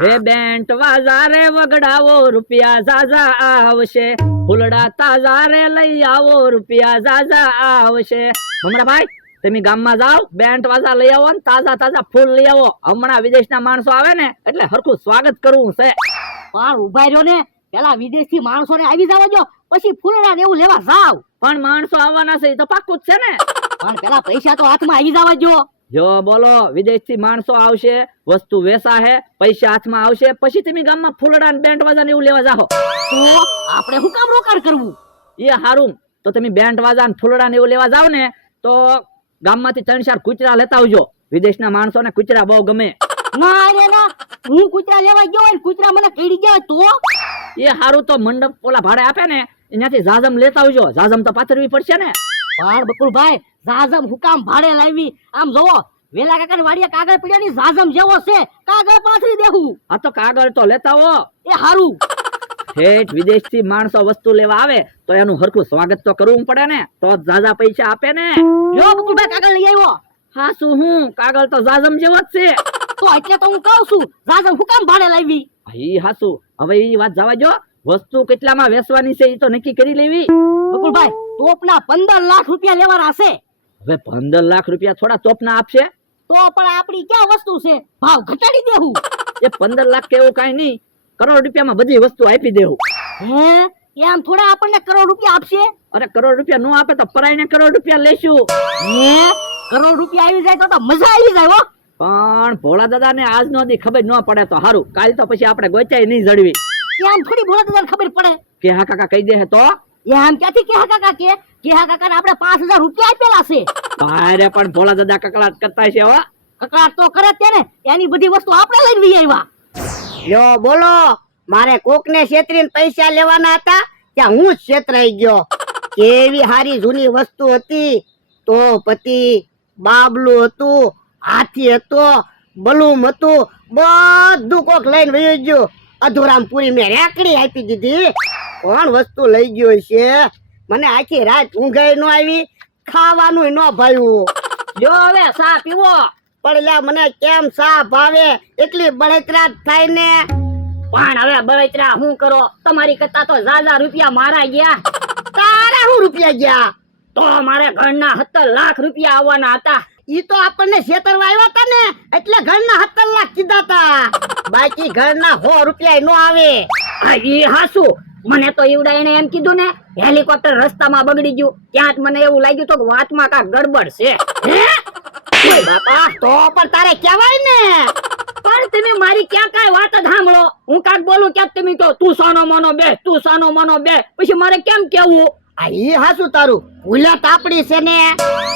હે બેન્ટ વાજા રે વગડાવો રૂપિયા ઝાઝા આવશે, ફૂલડા તાજા રે લઈ આવો રૂપિયા ઝાઝા આવશે. ભમરાભાઈ તમે ગામમાં જાઓ, બેન્ટ વાજા લઈ આવો ને તાજા તાજા ફૂલ લઈ આવો. હમણાં વિદેશના માણસો આવે ને એટલે હરખું સ્વાગત કરવું છે. પણ ઉભા રહ્યો ને, પેલા વિદેશથી માણસોને આવી જવા દો, પછી ફૂલડા ને એવું લેવા જાવ. પણ માણસો આવવાના છે એ તો પાક્કું જ છે ને. પણ પેલા પૈસા તો હાથમાં આવી જવા દો. જો બોલો, વિદેશથી માણસો આવશે, વસ્તુ વેચા હે, પૈસા હાથમાં આવશે, પછી તમે ગામમાં ફૂલડા ને બેન્ટ વાજા ને એવું લેવા જાઓ. તો આપણે શું કામ રોકાણ કરવું? એ હારું, તો તમે બેન્ટ વાજા ને ફૂલડા ને એવું લેવા જાવ ને તો ગામમાંથી 3-4 કૂતરા લેતા આવજો. વિદેશના માણસોને કૂતરા બહુ ગમે. ના રે ના, હું કૂતરા લેવા ગયો હોય કૂતરા મને કઈડી ગયા તો એ હારું, તો મંડપ ઓલા ભાડે આપે ને એનાથી જાજમ લેતા આવજો. જાજમ તો પાથરવી પડશે ને. પણ બકુલભાઈ, જાજમ હું કામ ભાડે લાવી? આમ જોવો, વેલા કાકા વાડિયા કાગળ પડ્યા ની જાજમ જેવો છે, કાગળ પાથરી દેવું. આ તો કાગળ તો લેતા આવો. એ હારું. ઠેઠ વિદેશથી માણસો વસ્તુ લેવા આવે તો એનું હરખું સ્વાગત તો કરવું પડે ને, તો જાજા પૈસા આપે ને. જો બકુલભાઈ કાગળ લઈ આવ્યો. હા શું, હું કાગળ તો જાજમ જેવો જ છે. તો એટલે તો હું કહું છું, જાજમ હું કામ ભાડે લાવી? ઈ હાસુ, હવે ઈ વાત જવા જો. વસ્તુ કેટલામાં વેચવાની છે ઈ તો નક્કી કરી લેવી. બકુલભાઈ, તોપના 15 લાખ રૂપિયા લેવાના છે. હવે 15 લાખ રૂપિયા થોડા તોપના આપશે? તો પણ આપણી ક્યાં વસ્તુ છે, ભાવ ઘટાડી દેવું. એ 15 લાખ કે એવું કઈ નહીં, કરોડ રૂપિયામાં બધી વસ્તુ આપી દેવું. હે, એમ થોડા આપણને કરોડ રૂપિયા આપશે? અરે કરોડ રૂપિયા નો આપે તો પરાઈને કરોડ રૂપિયા લેશું. હે, કરોડ રૂપિયા આવી જાય તો મજા આવી જાય હો. પણ ભોળા દાદા ને આજ નો દી ખબર ન પડે તો હારું, કાલ તો પછી આપણે ગોચાઈ નહીં જડવી. એમ થોડી ભોળા દાદાને ખબર પડે કે હા કાકા કહી દે તો એમ ક્યાંથી કેહા કાકા કે કેહા કાકાને આપણે 5000 રૂપિયા આપેલા છે. ભારે પણ ભોળા દાદા કકડાટ કરતા છે હો. કકડાટ તો કરે જ ને, એની બધી વસ્તુ આપણે લઈને વી આવ્યા. યો બોલો, મારે કોકને છેતરીને પૈસા લેવાના હતા, ત્યાં હું જ છેતરાઈ ગયો. કેવી હારી જૂની વસ્તુ હતી, તો પતિ બાબલું હતું, હાથી હતો, બલૂમ હતું, બધું કોક લઈને વહી ગયો. અધૂરામ પૂરી મેં રેકડી આપી દીધી. કોણ વસ્તુ લઈ ગયો છે? મને આખી રાત ઊંઘાઈ ન આવી, ખાવાનું ન ભાવ્યું. જો હવે સા પીવો. પડલા મને કેમ સા ભાવે? એટલી બળતરા થાય ને. પણ હવે બળતરા હું કરો? તમારી કરતા તો ઝાઝા રૂપિયા મારા ગયા. તારા શું રૂપિયા ગયા? તો મારે ઘરના 17 લાખ રૂપિયા આવવાના હતા. ઈ તો આપણને છેતરવા આવ્યા હતા ને, એટલે ઘરના 17 લાખ કીધા તા. બાકી ઘરના 100 રૂપિયા નો આવે. આ ઈ હાસુ, મને તો ઈવડા એને એમ કીધું ને, હેલિકોપ્ટર રસ્તામાં બગડી ગયું, ત્યાં જ મને એવું લાગ્યું તો કે વાતમાં કાંઈક ગડબડ છે. હે? ઓય બાપા, તો પણ તારે કહેવાય ને. પણ તમે મારી ક્યાં કાંઈ વાત જ સાંભળો. હું કાંઈક બોલું ક્યાંક તમે કહો તું સાનો માનો બે, તું સાનો માનો બે, પછી મારે કેમ કેવું? આ ઈ હાસુ તારું ભૂલા તાપડી છે ને.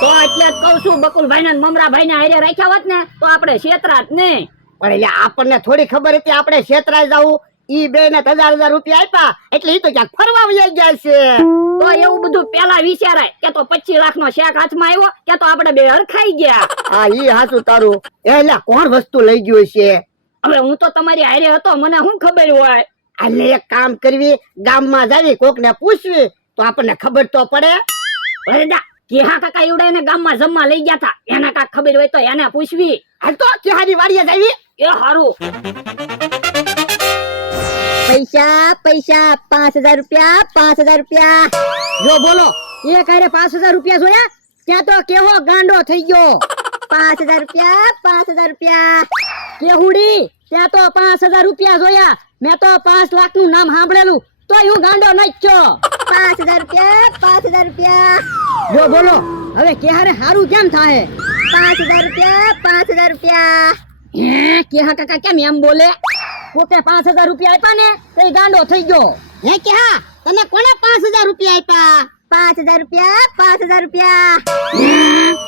તો એટલે જ કહું છું, બકુલભાઈ ને મમરાભાઈ ને હારે રાખ્યા હોત ને તો આપણે છેતરાત નહીં. પણ એટલે આપણને થોડી ખબર હતી આપણે છેતરાઈ જાવું. ઈ બે ને 1000 રૂપિયા આપ્યા એટલે ઈ તો ક્યાંક ફરવા વયા ગયા છે. તો એવું બધું પેલા વિચારાય કે તો 25 લાખ નો શેક હાથમાં આવ્યો કે તો આપણે બે હરખાઈ ગયા. હા ઈ હાસુ તારું. એલા કોણ વસ્તુ લઈ ગયું છે? હવે હું તો તમારી હારે હતો, મને શું ખબર હોય? આને એક કામ કરવી, ગામમાં જાવી કોક ને પૂછવી તો આપણને ખબર તો પડે. વરદા કેહા કાકા એવડા એને ગામમાં જમવા લઈ ગયા હતા, એને કાંઈક ખબર હોય તો એને પૂછવી. હાલ તો કેહાની વાડીએ જાવી. એ હારું. પૈસા પૈસા 5000 રૂપિયા 5000 રૂપિયા. જો બોલો, એ કારે 5000 રૂપિયા જોયા? ત્યાં તો કેવો ગાંડો થઈ ગયો. 5000 રૂપિયા 5000 રૂપિયા. કેહુડી, ત્યાં તો 5000 રૂપિયા જોયા. મેં તો 5 લાખ નું નામ સાંભળેલું તો હું ગાંડો નાચ્યો. 5000 રૂપિયા 5000 રૂપિયા. જો બોલો, હવે કેહારે હારું કેમ થાય? 5000 રૂપિયા 5000 રૂપિયા. હે, કેહા કાકા કેમ એમ બોલે? પોતે 5000 રૂપિયા આપ્યા ને તો એ ગાંડો થઈ ગયો. હે કેહા, તને કોને 5000 રૂપિયા આપ્યા? 5000 રૂપિયા 5000 રૂપિયા.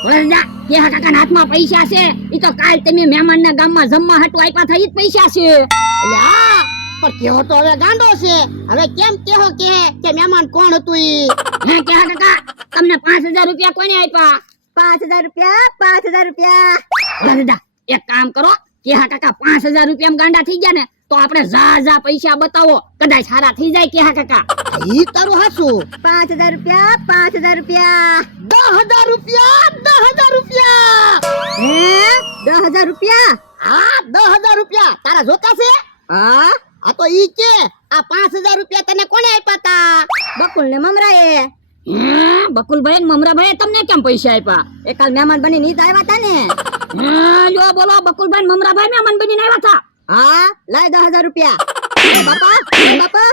વરદા કેહા કાકાના હાથમાં પૈસા છે, ઈ તો કાલ તમે મહેમાનના ગામમાં જમવા હાટુ આપ્યા હતા, ઈ જ પૈસા છે. અલ્યા પણ કેહો તો હવે ગાંડો છે. હવે કેમ કેહો કે મહેમાન કોણ હતું ઈ? હે કેહા કાકા, તમને 5000 રૂપિયા કોને આપ્યા? 5000 રૂપિયા 5000 રૂપિયા. વરદા એક કામ કરો, કેહા કાકા 5000 રૂપિયા ગાંડા થઈ ગયા ને તો આપણે ઝાઝા પૈસા બતાવો, કદાચ સારા થઈ જાય. કેહા કાકા ઈ તારું હાસુ. 5000 રૂપિયા 5000 રૂપિયા. 10000 રૂપિયા 10000 રૂપિયા. હે 10000 રૂપિયા? હા 10,000 રૂપિયા તારા જોતા છે? હા આ તો ઈ કે આ 5,000 રૂપિયા તને કોને આપ્યા તા? બકુલ ને મમરાએ. બકુલભાઈ ને મમરાભાઈ તમને કેમ પૈસા આપ્યા? એ કાલ મહેમાન બની નીત આવ્યા હતા ને. લ્યો બોલો, બકુલભાઈ ને મમરાભાઈ મહેમાન બની આવ્યા હતા. હા લાય 10,000 રૂપિયા. એ બાપા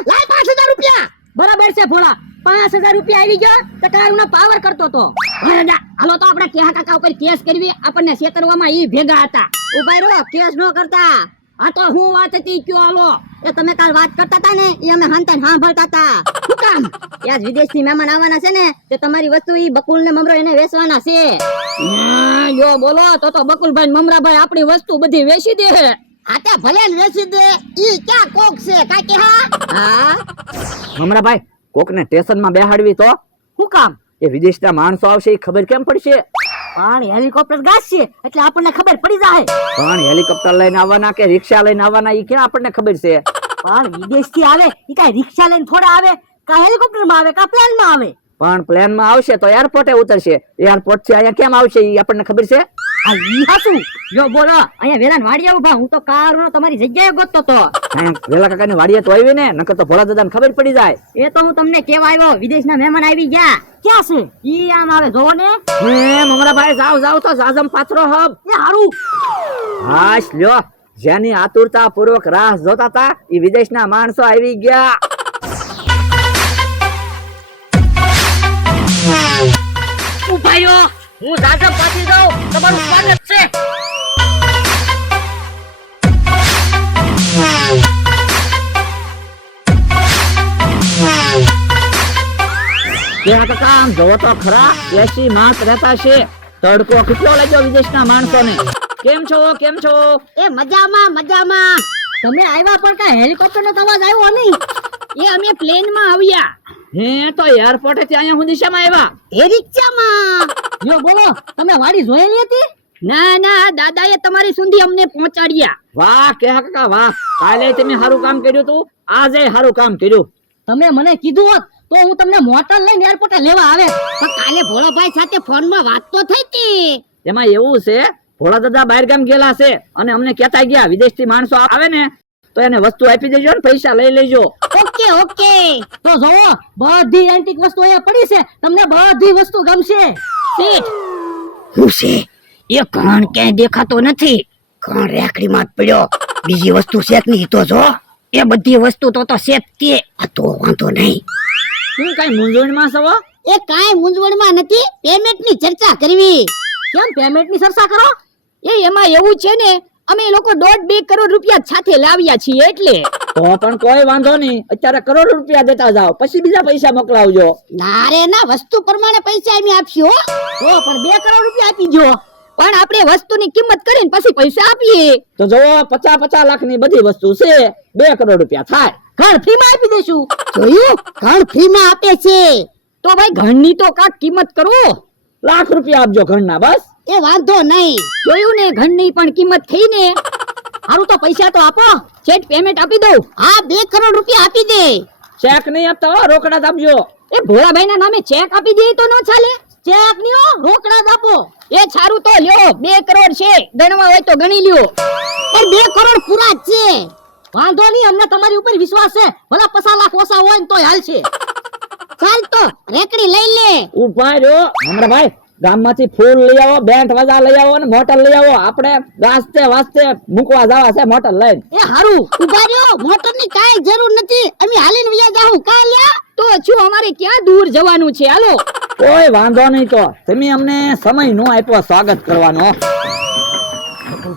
લાય 5,000 રૂપિયા. બરાબર છે ભોળા, 5,000 રૂપિયા આવી ગયો તો કારુનો પાવર કરતો તો. હાલો તો આપણે કેહા કાકા ઉપર કેસ કરવી, આપણને છેતરવામાં ઈ ભેગા હતા. ઉભા રહો, કેસ નો કરતા. આ તો હું વાત હતી કયો હાલો. એ તમે કાલ વાત કરતા હતા ને એ અમે હાંતા સાંભળતા હતા. શું કામ? આજ વિદેશથી મહેમાન આવવાના છે ને તે તમારી વસ્તુ ઈ બકુલ ને મમરો એને વેચવાના છે. યો બોલો તો બકુલભાઈ ને મમરાભાઈ આપણી વસ્તુ બધી વેચી દે. આ તે ભલે ને વેચી દે, ઈ ક્યાં કોક છે કાકી? હા મમરાભાઈ, કોકને સ્ટેશનમાં બેહાડવી તો શું કામ? એ વિદેશના માણસો આવશે એ ખબર કેમ પડશે? પણ હેલિકોપ્ટર ગાસ છે એટલે આપણને ખબર પડી જાય. પણ હેલિકોપ્ટર લઈને આવવાના કે રિક્ષા લઈને આવવાના એ ક્યાં આપણને ખબર છે? પણ વિદેશ થી આવે ઈ કઈ રિક્ષા લઈને થોડા આવે, કા હેલિકોપ્ટર માં આવે, કા પ્લેન માં આવે. પણ પ્લેનમાં આવશે તો એરપોર્ટે ઉતરશે. એરપોર્ટ થી અહીંયા કેમ આવશે એ આપણને ખબર છે? આ ઈ હાસું. જો બોલો, અહીંયા વેલાન વાડી આવું ભા, હું તો કારનો તમારી જગ્યાએ ગોતતો તો. વેલા કાકાની વાડીએ તો આવી ને, નકર તો ભોળા દાદાને ખબર પડી જાય. એ તો હું તમને કેવા આવ્યો, વિદેશના મહેમાન આવી ગયા. ક્યાં છે? ઈ આમ આવે જોવો ને. હે મમરાભાઈ, જાવ તો જાજમ પાથરો હબ. એ હારું. હાશ લ્યો, જેની આતુરતા પૂર્વક રાહ જોતા હતા એ વિદેશના માણસો આવી ગયા. ઉભાયો, હું જાજમ પાછી જાઉં, તમારું સ્વાગત છે. ત્યાં કાકા આમ જોવો તો ખરા, એસી માસ રહેતા છે. તડકો કેટલો લાગ્યો વિદેશના માણસોને. કેમ છો? એ મજામાં મજામાં. તમે આવ્યા પણ કઈ હેલિકોપ્ટર નો અવાજ આવ્યો નહીં. એ અમે પ્લેન માં આવ્યા. હે તો એરપોર્ટે થી અહીંયા સુધી શેમાં આવ્યા? એ રિક્ષામાં. જો બોલો, તમે વાડી જોયેલી હતી? ના દાદાએ તમારી સુધી અમને પહોંચાડ્યા. વાહ કેહા કાકા વાહ, કાલે તમે સારું કામ કર્યું તું, આજે સારું કામ કર્યું. તમે મને કીધું હોત તો હું તમને મોટર લઈને એરપોર્ટે લેવા આવે. પણ કાલે ભોળાભાઈ સાથે ફોનમાં વાત તો થઈ હતી. એમાં એવું છે, ભોળા દાદા બહાર ગામ ગયેલા છે અને અમને કહેતા ગયા વિદેશથી માણસો આવે ને તો એને વસ્તુ આપી દેજો ને પૈસા લઈ લેજો. ઓકે. તો જોવો, બધી એન્ટિક વસ્તુ અહીંયા પડી છે, તમને બધી વસ્તુ ગમશે. શેઠ, હું છે એ ઘણ ક્યાંય દેખાતો નથી. ઘણ રેકડીમાં જ પડ્યો. બીજી વસ્તુ છે કે નહીં તો જો. એ બધી વસ્તુ તો શેઠ કે. આ તો વાંધો નહીં. શું કઈ મૂંઝવણમાં છો? એ કાંઈ મૂંઝવણમાં નથી, પેમેન્ટની ચર્ચા કરવી. કેમ પેમેન્ટની ચર્ચા કરો? એમાં એવું છે ને, અમે લોકો 1.5-2 કરોડ રૂપિયા સાથે લાવ્યા છીએ એટલે. તો પણ કોઈ વાંધો નહીં, અત્યારે કરોડ રૂપિયા દેતા જાઓ, પછી બીજા પૈસા મોકલાવજો. ના રે ના, વસ્તુ પ્રમાણે પૈસા અમે આપશું હો. તો પણ 2 કરોડ રૂપિયા આપી દો. પણ આપણે વસ્તુની કિંમત કરીને પછી પૈસા આપીએ. તો જો 50 લાખની બધી વસ્તુ છે, 2 કરોડ રૂપિયા થાય. ઘર ફ્રીમાં આપી દેશું. જોયું, ઘણ ફ્રીમાં આપે છે. તો ભાઈ ઘરની તો કાક કિંમત કરો. લાખ રૂપિયા આપજો ઘરના, બસ. એ વાંધો નહીં. જોયું ને, ઘરની પણ કિંમત થઈ ને. હારું તો પૈસા તો આપો. ચેક પેમેન્ટ આપી દઉં. હા 2 કરોડ રૂપિયા આપી દે. ચેક નહીં આપતા હો, રોકડા જ આપજો. એ ભોળાભાઈ ના નામે ચેક આપી દઈએ તો ન ચાલે? ચેક ની હો, રોકડા જ આપો. એ સારું તો લ્યો, 2 કરોડ છે, ગણવા હોય તો ગણી લ્યો. પણ 2 કરોડ પૂરા જ છે. વાંધો નહીં, અમને તમારી ઉપર વિશ્વાસ છે. ભલા 50 લાખ ઓછા હોય ને તોય હાલશે. ચાલ તો રેકડી લઈ લે. ઉભા રહ્યો હમણાં, ગામમાંથી ફૂલ લઈ આવો, બેન્ટ વાજા લઈ આવો અને મોટર લઈ આવો. આપણે વાસ્તે વાસ્તે મૂકવા જવા છે મોટર લઈને. એ હારું. ઉભા રહ્યો, મોટરની કાંઈ જરૂર નથી, અમે હાલીને વયા જાહું. કાલ્યા તો શું અમારે ક્યાં દૂર જવાનું છે? હાલો. કોઈ વાંધો નહીં, તો તમે અમને સમય નો આપ્યો સ્વાગત કરવાનો.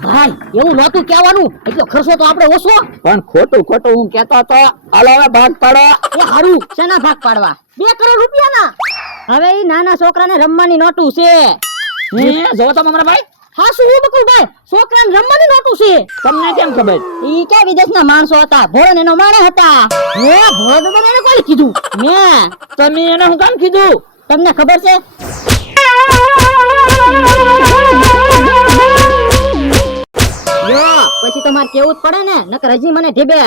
ભાઈ એવું નહોતું કહેવાનું, એટલો ખર્ચો તો આપણે ઓછો. પણ ખોટું હું કહેતો હતો. હાલો હવે ભાગ પાડો. એ હારું, શેના ભાગ પાડવા? 2 કરોડ રૂપિયાના. હવે ઈ નાના છોકરાને રમવાની નોટું છે. જો તો મમરાભાઈ, હા શું બકુલભાઈ, છોકરાને રમવાની નોટું છે. તમને કેમ ખબર? ઈ ક્યાં વિદેશના માણસો હતા, ભોળો એનો માણસ હતા. હે ભોળો દાદાને એને કોણે કીધું? મેં. તમે એને હું કામ કીધું? તમને ખબર છે? પછી તો મારે કેવું જ પડે ને, નકર હજી મને ઢીબે.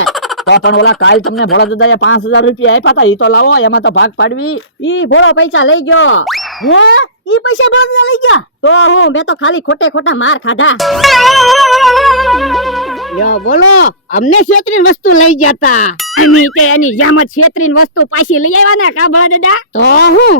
તો પણ ઓલા કાલ તમને ભોળા દાદાએ 5,000 રૂપિયા આપ્યા હતા, ઈ તો લાવો, એમાં તો ભાગ પાડવી. ઈ ભોળો પૈસા લઈ ગયો. હે ઈ પૈસા ભોળો લઈ ગયા? તો હું મેં તો ખાલી ખોટે ખોટા માર ખાધા. લ્યો બોલો અમને છેતરીને વસ્તુ લઈ જતા અમે તે એની જેમ જ છેતરીને વસ્તુ પાછી લઈ આવ્યા ને કા ભલા દાદા તો હું